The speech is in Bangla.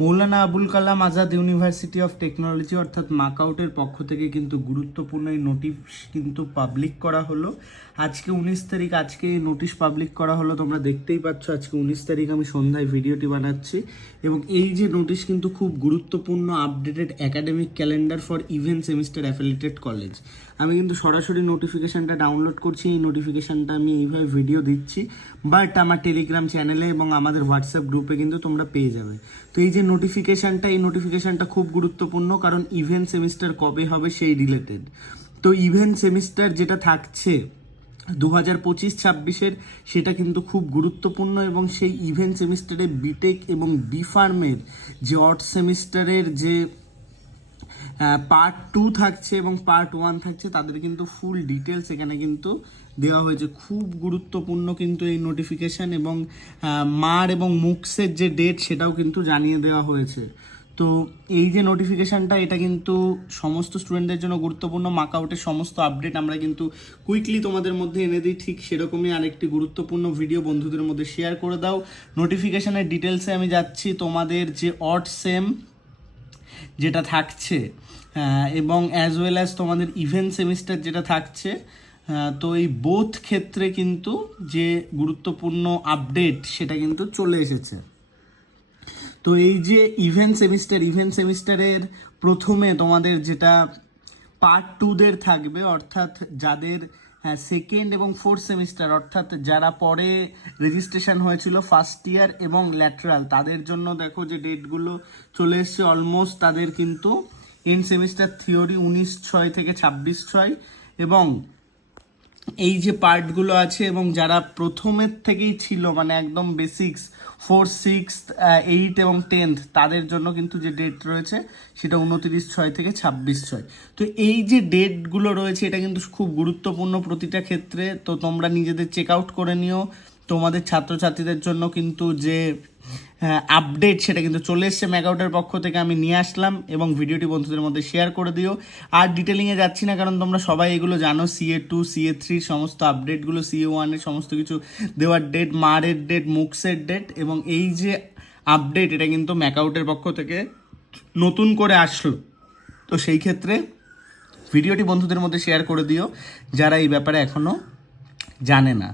Maulana Abul Kalam Azad university of technology অর্থাৎ মাকআউটের পক্ষ থেকে কিন্তু গুরুত্বপূর্ণ এই নোটিশ কিন্তু পাবলিক করা হলো আজকে 19 তারিখ। আজকে এই নোটিশ পাবলিক করা হলো, তোমরা দেখতেই পাচ্ছ আজকে 19 তারিখ আমি সন্ধ্যায় ভিডিওটি বানাচ্ছি। এবং এই যে নোটিশ কিন্তু খুব গুরুত্বপূর্ণ updated academic calendar for even semester affiliated college. আমি কিন্তু সরাসরি নোটিফিকেশানটা ডাউনলোড করছি, এই নোটিফিকেশানটা আমি এইভাবে ভিডিও দিচ্ছি, বাট আমার টেলিগ্রাম চ্যানেলে এবং আমাদের হোয়াটসঅ্যাপ গ্রুপে কিন্তু তোমরা পেয়ে যাবে। তো এই যে নোটিফিকেশানটা খুব গুরুত্বপূর্ণ, কারণ ইভেন্ট সেমিস্টার কবে হবে সেই রিলেটেড। তো ইভেন্ট সেমিস্টার যেটা থাকছে 2025-26 সেটা কিন্তু খুব গুরুত্বপূর্ণ। এবং সেই ইভেন্ট সেমিস্টারে বিটেক এবং বি ফার্মের যে অড সেমিস্টারের যে পার্ট 2 থাকছে এবং পার্ট 1 থাকছে, তাদের কিন্তু ফুল ডিটেলস এখানে কিন্তু দেওয়া হয়েছে। খুব গুরুত্বপূর্ণ কিন্তু এই নোটিফিকেশান। এবং মার এবং মুক্সের যে ডেট সেটাও কিন্তু জানিয়ে দেওয়া হয়েছে। তো এই যে নোটিফিকেশানটা, এটা কিন্তু সমস্ত স্টুডেন্টদের জন্য গুরুত্বপূর্ণ। মাকআউটের সমস্ত আপডেট আমরা কিন্তু কুইকলি তোমাদের মধ্যে এনে দিই, ঠিক সেরকমই আরেকটি গুরুত্বপূর্ণ ভিডিও বন্ধুদের মধ্যে শেয়ার করে দাও। নোটিফিকেশানের ডিটেলসে আমি যাচ্ছি। তোমাদের যে অড সেম যেটা থাকছে এবং অ্যাজ ওয়েল অ্যাজ তোমাদের ইভেন্ট সেমিস্টার যেটা থাকছে, তো এই বোথ ক্ষেত্রে কিন্তু যে গুরুত্বপূর্ণ আপডেট সেটা কিন্তু চলে এসেছে। তো এই যে ইভেন্ট সেমিস্টারের প্রথমে তোমাদের যেটা পার্ট 2 থাকবে, অর্থাৎ যাদের সেকেন্ড এবং ফোর্থ সেমিস্টার, অর্থাৎ যারা পরে রেজিস্ট্রেশন হয়েছিল ফার্স্ট ইয়ার এবং ল্যাটারাল, তাদের জন্য দেখো যে ডেটগুলো চলে এসছে অলমোস্ট। তাদের কিন্তু এন্ড সেমিস্টার থিওরি 19/6 থেকে 26/6 এবং এই যে পার্টগুলো আছে, এবং যারা প্রথমের থেকেই ছিল মানে একদম বেসিক্স 4, 6, 8 এবং 10th, তাদের জন্য কিন্তু যে ডেট রয়েছে সেটা 29/6 থেকে 26/6। তো এই যে ডেটগুলো রয়েছে এটা কিন্তু খুব গুরুত্বপূর্ণ প্রতিটা ক্ষেত্রে। তো তোমরা নিজেদের চেক আউট করে নিও। তোমাদের ছাত্রছাত্রীদের জন্য কিন্তু যে আপডেট সেটা কিন্তু চলে এসছে ম্যাকআউটের পক্ষ থেকে, আমি নিয়ে আসলাম এবং ভিডিওটি বন্ধুদের মধ্যে শেয়ার করে দিও। আর ডিটেলিংয়ে যাচ্ছি না, কারণ তোমরা সবাই এগুলো জানো। CA2 CA3 সমস্ত আপডেটগুলো, CA1 সমস্ত কিছু দেওয়ার ডেট, মারের ডেট, মুক্সের ডেট এবং এই যে আপডেট, এটা কিন্তু ম্যাকআউটের পক্ষ থেকে নতুন করে আসলো। তো সেই ক্ষেত্রে ভিডিওটি বন্ধুদের মধ্যে শেয়ার করে দিও যারা এই ব্যাপারে এখনও জানে না।